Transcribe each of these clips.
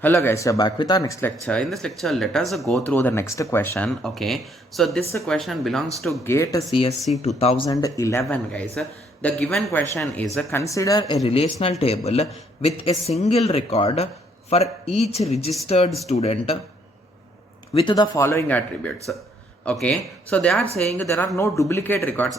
Hello guys, you're back with our next lecture. In this lecture, let us go through the next question. Okay, so this question belongs to GATE CSC 2011 guys. The given question is consider a relational table with a single record for each registered student with the following attributes. Okay, so they are saying there are no duplicate records.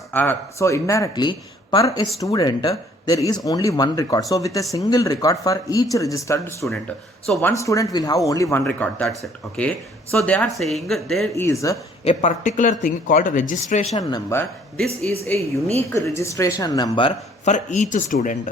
So indirectly, per a student, there is only one record. So with a single record for each registered student. So one student will have only one record. That's it. Okay. So they are saying there is a particular thing called registration number. This is a unique registration number for each student.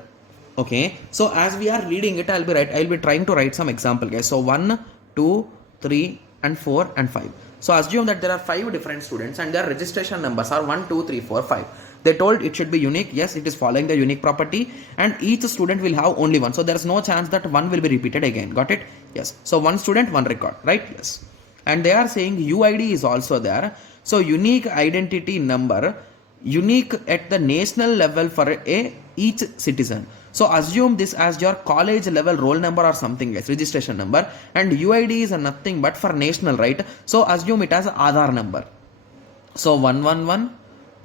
Okay. So as we are reading it, I'll be trying to write some example, guys. So 1, 2, 3, and 4 and 5. So assume that there are 5 different students and their registration numbers are 1, 2, 3, 4, 5. They told it should be unique. Yes, it is following the unique property and each student will have only one. So there is no chance that one will be repeated again. Got it? Yes. So one student, one record, right? Yes. And they are saying UID is also there. So unique identity number, unique at the national level for each citizen. So assume this as your college level roll number or something, guys, registration number, and UID is nothing but for national, right? So assume it as Aadhaar number. So 111,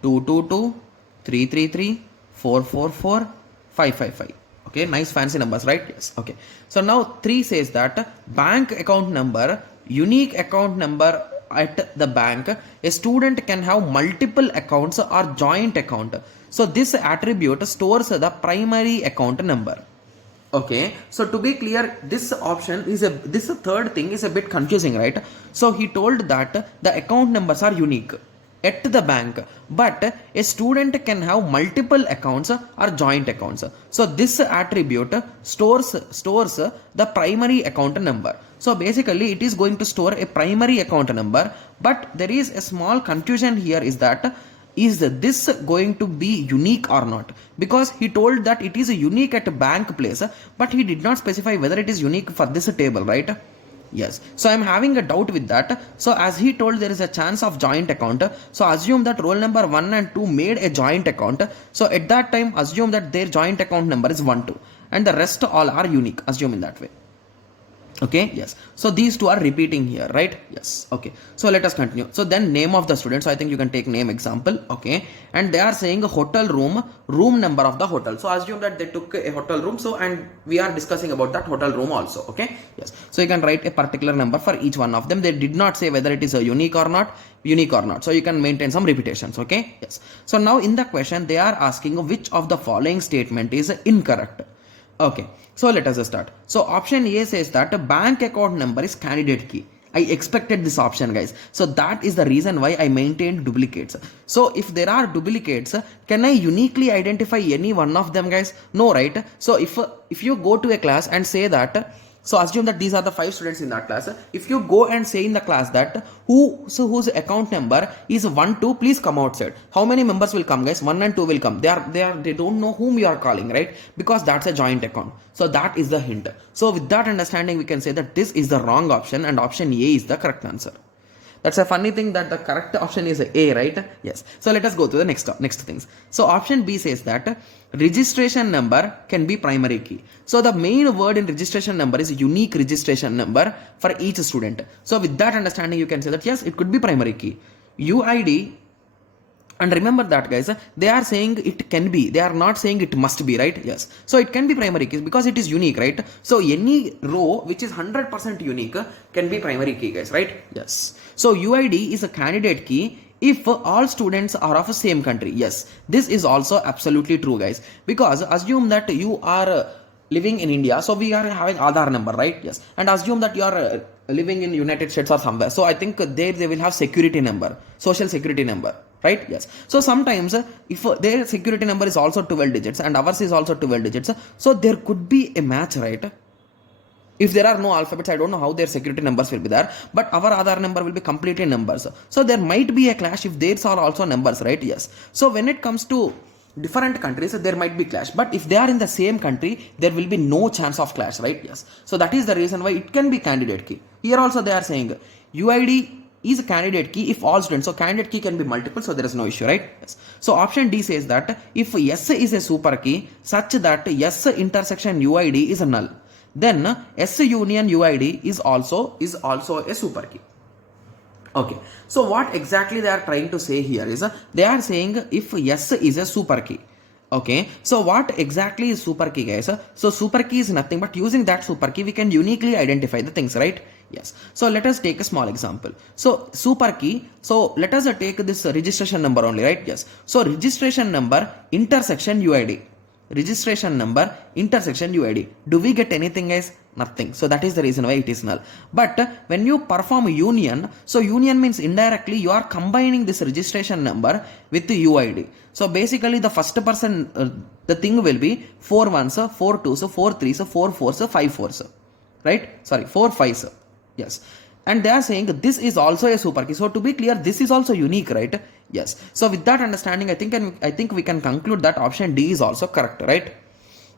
222, 333, 444, 555. Okay, nice fancy numbers, right? Yes. Okay. So now 3 says that bank account number, unique account number at the bank, a student can have multiple accounts or joint account. So this attribute stores the primary account number. Okay, so to be clear, this option is this third thing is a bit confusing, right? So he told that the account numbers are unique at the bank, but a student can have multiple accounts or joint accounts. So this attribute stores the primary account number. So basically it is going to store a primary account number, but there is a small confusion here, is that is this going to be unique or not, because he told that it is unique at a bank place, but he did not specify whether it is unique for this table, right? Yes. So I'm having a doubt with that. So as he told, there is a chance of joint account. So assume that roll number 1 and 2 made a joint account. So at that time, assume that their joint account number is 1, 2, and the rest all are unique. Assume in that way. Okay, yes. So these two are repeating here, right? Yes. Okay. So let us continue. So then name of the student. So I think you can take name example. Okay. And they are saying a hotel room number of the hotel. So assume that they took a hotel room. So, and we are discussing about that hotel room also. Okay. Yes. So you can write a particular number for each one of them. They did not say whether it is a unique or not. So you can maintain some repetitions. Okay. Yes. So now in the question, they are asking which of the following statement is incorrect. Okay, so let us start. So option A says that a bank account number is candidate key. I expected this option, guys. So that is the reason why I maintained duplicates. So if there are duplicates, can I uniquely identify any one of them, guys? No, right? So if you go to a class and say that, so assume that these are the 5 students in that class. If you go and say in the class that whose account number is 1, 2, please come outside. How many members will come, guys? 1 and 2 will come. They don't know whom you are calling, right? Because that's a joint account. So that is the hint. So with that understanding, we can say that this is the wrong option and option A is the correct answer. That's a funny thing that the correct option is A, right? Yes. So let us go to the next things. So option B says that registration number can be primary key. So the main word in registration number is unique registration number for each student. So with that understanding, you can say that yes, it could be primary key. UID, and remember that, guys, they are saying it can be, they are not saying it must be, right? Yes. So it can be primary key because it is unique, right? So any row which is 100% unique can be primary key, guys, right? Yes. So UID is a candidate key if all students are of the same country. Yes. This is also absolutely true, guys, because assume that you are living in India, so we are having Aadhaar number, right? Yes. And assume that you are living in United States or somewhere. So I think they will have security number, social security number, right? Yes. So sometimes if their security number is also 12 digits and ours is also 12 digits, so there could be a match, right? If there are no alphabets, I don't know how their security numbers will be there, but our Aadhaar number will be completely numbers. So there might be a clash if theirs are also numbers, right? Yes. So when it comes to different countries, there might be clash, but if they are in the same country, there will be no chance of clash, right? Yes. So that is the reason why it can be candidate key. Here also they are saying UID is a candidate key if all students. So candidate key can be multiple, so there is no issue, right? Yes. So option D says that if S is a super key such that S intersection UID is a null, then S union UID is also a super key. Okay, so what exactly they are trying to say here is they are saying if S is a super key. Okay, so what exactly is super key, guys? So super key is nothing but using that super key we can uniquely identify the things, right? Yes. So let us take a small example. So super key, so let us take this registration number only, right? Yes. So registration number intersection UID. Registration number intersection UID. Do we get anything, guys? Nothing. So that is the reason why it is null. But when you perform union, so union means indirectly you are combining this registration number with the UID. So basically the first person, the thing will be 4 ones, 4 twos, 4 threes, 4 fours, 5 fours, right? Sorry, 4 fives. Yes. And they are saying this is also a super key. So to be clear, this is also unique, right? Yes. So with that understanding, I think we can conclude that option D is also correct, right?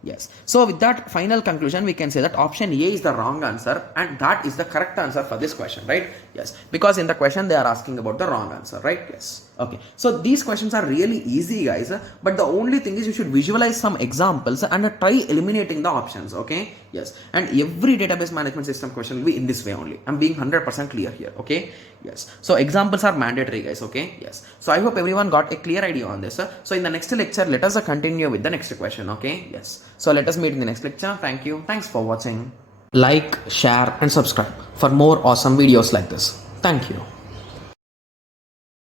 Yes. So with that final conclusion, we can say that option A is the wrong answer and that is the correct answer for this question, right? Yes. Because in the question they are asking about the wrong answer, right? Yes. Okay. So these questions are really easy, guys. But the only thing is you should visualize some examples and try eliminating the options, okay? Yes. And every database management system question will be in this way only. I'm being 100% clear here, okay? Yes. So examples are mandatory, guys, okay? Yes. So I hope everyone got a clear idea on this. So in the next lecture, let us continue with the next question, okay? Yes. So let us meet in the next lecture. Thank you. Thanks for watching. Like, share and subscribe for more awesome videos like this. Thank you.